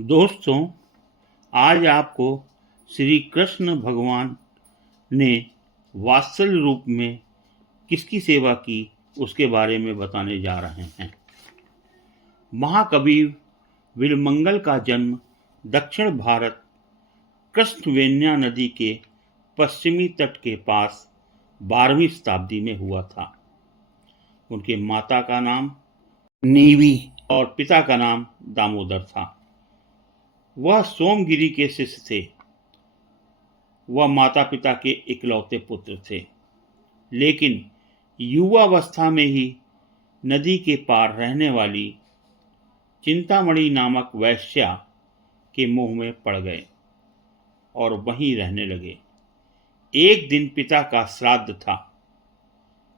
दोस्तों, आज आपको श्री कृष्ण भगवान ने वात्सल्य रूप में किसकी सेवा की उसके बारे में बताने जा रहे हैं। महाकवि विलमंगल का जन्म दक्षिण भारत कृष्णवेन्या नदी के पश्चिमी तट के पास 12वीं शताब्दी में हुआ था। उनके माता का नाम नीवी और पिता का नाम दामोदर था। वह सोमगिरी के शिष्य थे। वह माता पिता के इकलौते पुत्र थे, लेकिन युवावस्था में ही नदी के पार रहने वाली चिंतामणि नामक वैश्या के मोह में पड़ गए और वहीं रहने लगे। एक दिन पिता का श्राद्ध था।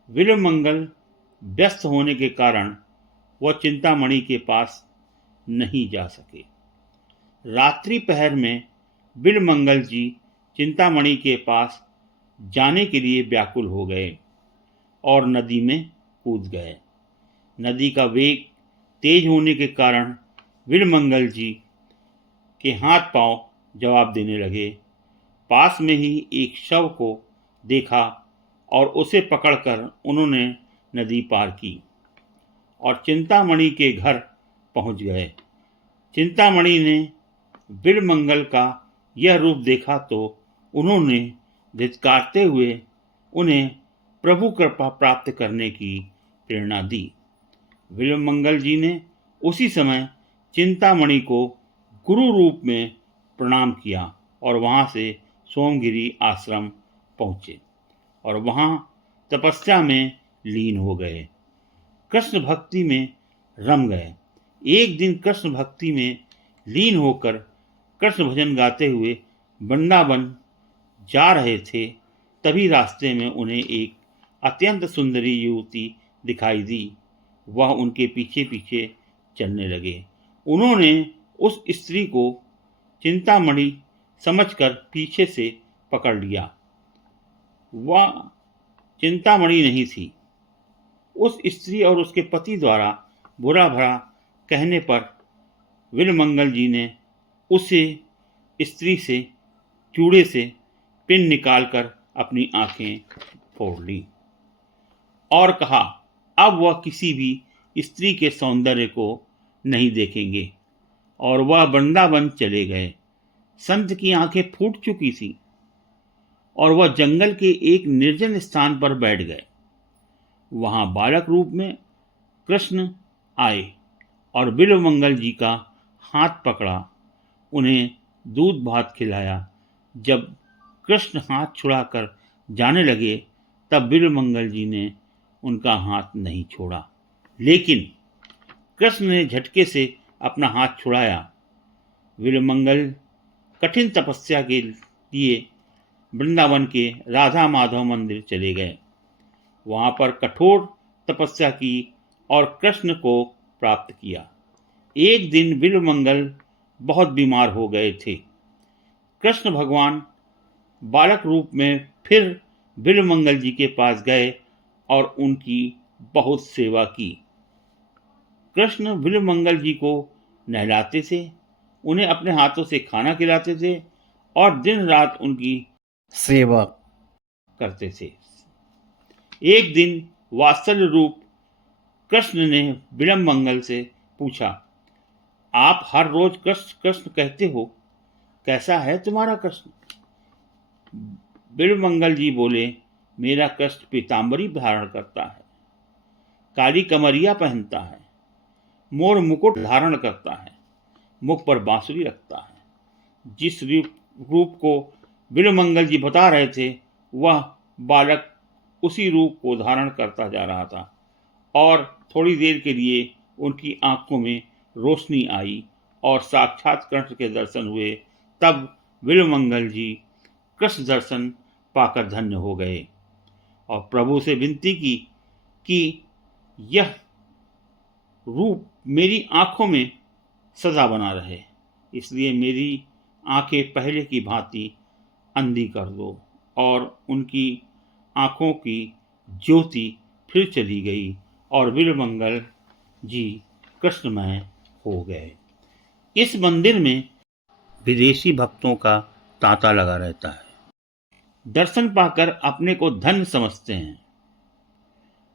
विलमंगल व्यस्त होने के कारण वह चिंतामणि के पास नहीं जा सके। रात्रि पहर में बिलमंगल जी चिंतामणि के पास जाने के लिए व्याकुल हो गए और नदी में कूद गए। नदी का वेग तेज होने के कारण बिलमंगल जी के हाथ पांव जवाब देने लगे। पास में ही एक शव को देखा और उसे पकड़कर उन्होंने नदी पार की और चिंतामणि के घर पहुंच गए। चिंतामणि ने बिलमंगल का यह रूप देखा तो उन्होंने धिक्कारते हुए उन्हें प्रभु कृपा प्राप्त करने की प्रेरणा दी। बिलमंगल जी ने उसी समय चिंतामणि को गुरु रूप में प्रणाम किया और वहां से सोमगिरी आश्रम पहुंचे और वहां तपस्या में लीन हो गए। कृष्ण भक्ति में रम गए। एक दिन कृष्ण भक्ति में लीन होकर कृष्ण भजन गाते हुए वृंदावन जा रहे थे। तभी रास्ते में उन्हें एक अत्यंत सुंदरी युवती दिखाई दी। वह उनके पीछे पीछे चलने लगे। उन्होंने उस स्त्री को चिंतामणि समझकर पीछे से पकड़ लिया। वह चिंतामणि नहीं थी। उस स्त्री और उसके पति द्वारा बुरा भरा कहने पर विलमंगल जी ने उसे स्त्री से चूड़े से पिन निकालकर अपनी आंखें फोड़ ली और कहा, अब वह किसी भी स्त्री के सौंदर्य को नहीं देखेंगे, और वह वृंदावन चले गए। संत की आंखें फूट चुकी थी और वह जंगल के एक निर्जन स्थान पर बैठ गए। वहां बालक रूप में कृष्ण आए और बिल्वमंगल जी का हाथ पकड़ा, उन्हें दूध भात खिलाया। जब कृष्ण हाथ छुड़ाकर जाने लगे तब बिल्वमंगल जी ने उनका हाथ नहीं छोड़ा, लेकिन कृष्ण ने झटके से अपना हाथ छुड़ाया। बिल्वमंगल कठिन तपस्या के लिए वृंदावन के राधा माधव मंदिर चले गए। वहां पर कठोर तपस्या की और कृष्ण को प्राप्त किया। एक दिन बिल्वमंगल बहुत बीमार हो गए थे। कृष्ण भगवान बालक रूप में फिर बिल्वमंगल जी के पास गए और उनकी बहुत सेवा की। कृष्ण बिल्वमंगल जी को नहलाते थे, उन्हें अपने हाथों से खाना खिलाते थे और दिन रात उनकी सेवा करते थे। एक दिन वात्सल्य रूप कृष्ण ने बिल्वमंगल से पूछा, आप हर रोज कृष्ण कृष्ण कहते हो, कैसा है तुम्हारा कृष्ण? बिल्वमंगल जी बोले, मेरा कृष्ण पीताम्बरी धारण करता है, काली कमरिया पहनता है, मोर मुकुट धारण करता है, मुख पर बांसुरी रखता है। जिस रूप को बिल्वमंगल जी बता रहे थे, वह बालक उसी रूप को धारण करता जा रहा था और थोड़ी देर के लिए उनकी आंखों में रोशनी आई और साक्षात कृष्ण के दर्शन हुए। तब बिल्वमंगल जी कृष्ण दर्शन पाकर धन्य हो गए और प्रभु से विनती की कि यह रूप मेरी आंखों में सदा बना रहे, इसलिए मेरी आंखें पहले की भांति अंधी कर दो। और उनकी आंखों की ज्योति फिर चली गई और बिल्वमंगल जी कृष्णमय हो गए। इस मंदिर में विदेशी भक्तों का तांता लगा रहता है। दर्शन पाकर अपने को धन्य समझते हैं।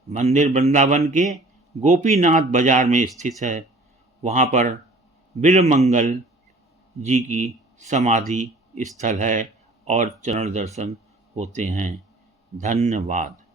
मंदिर वृंदावन के गोपीनाथ बाजार में स्थित है। वहाँ पर बिल्वमंगल जी की समाधि स्थल है और चरण दर्शन होते हैं। धन्यवाद।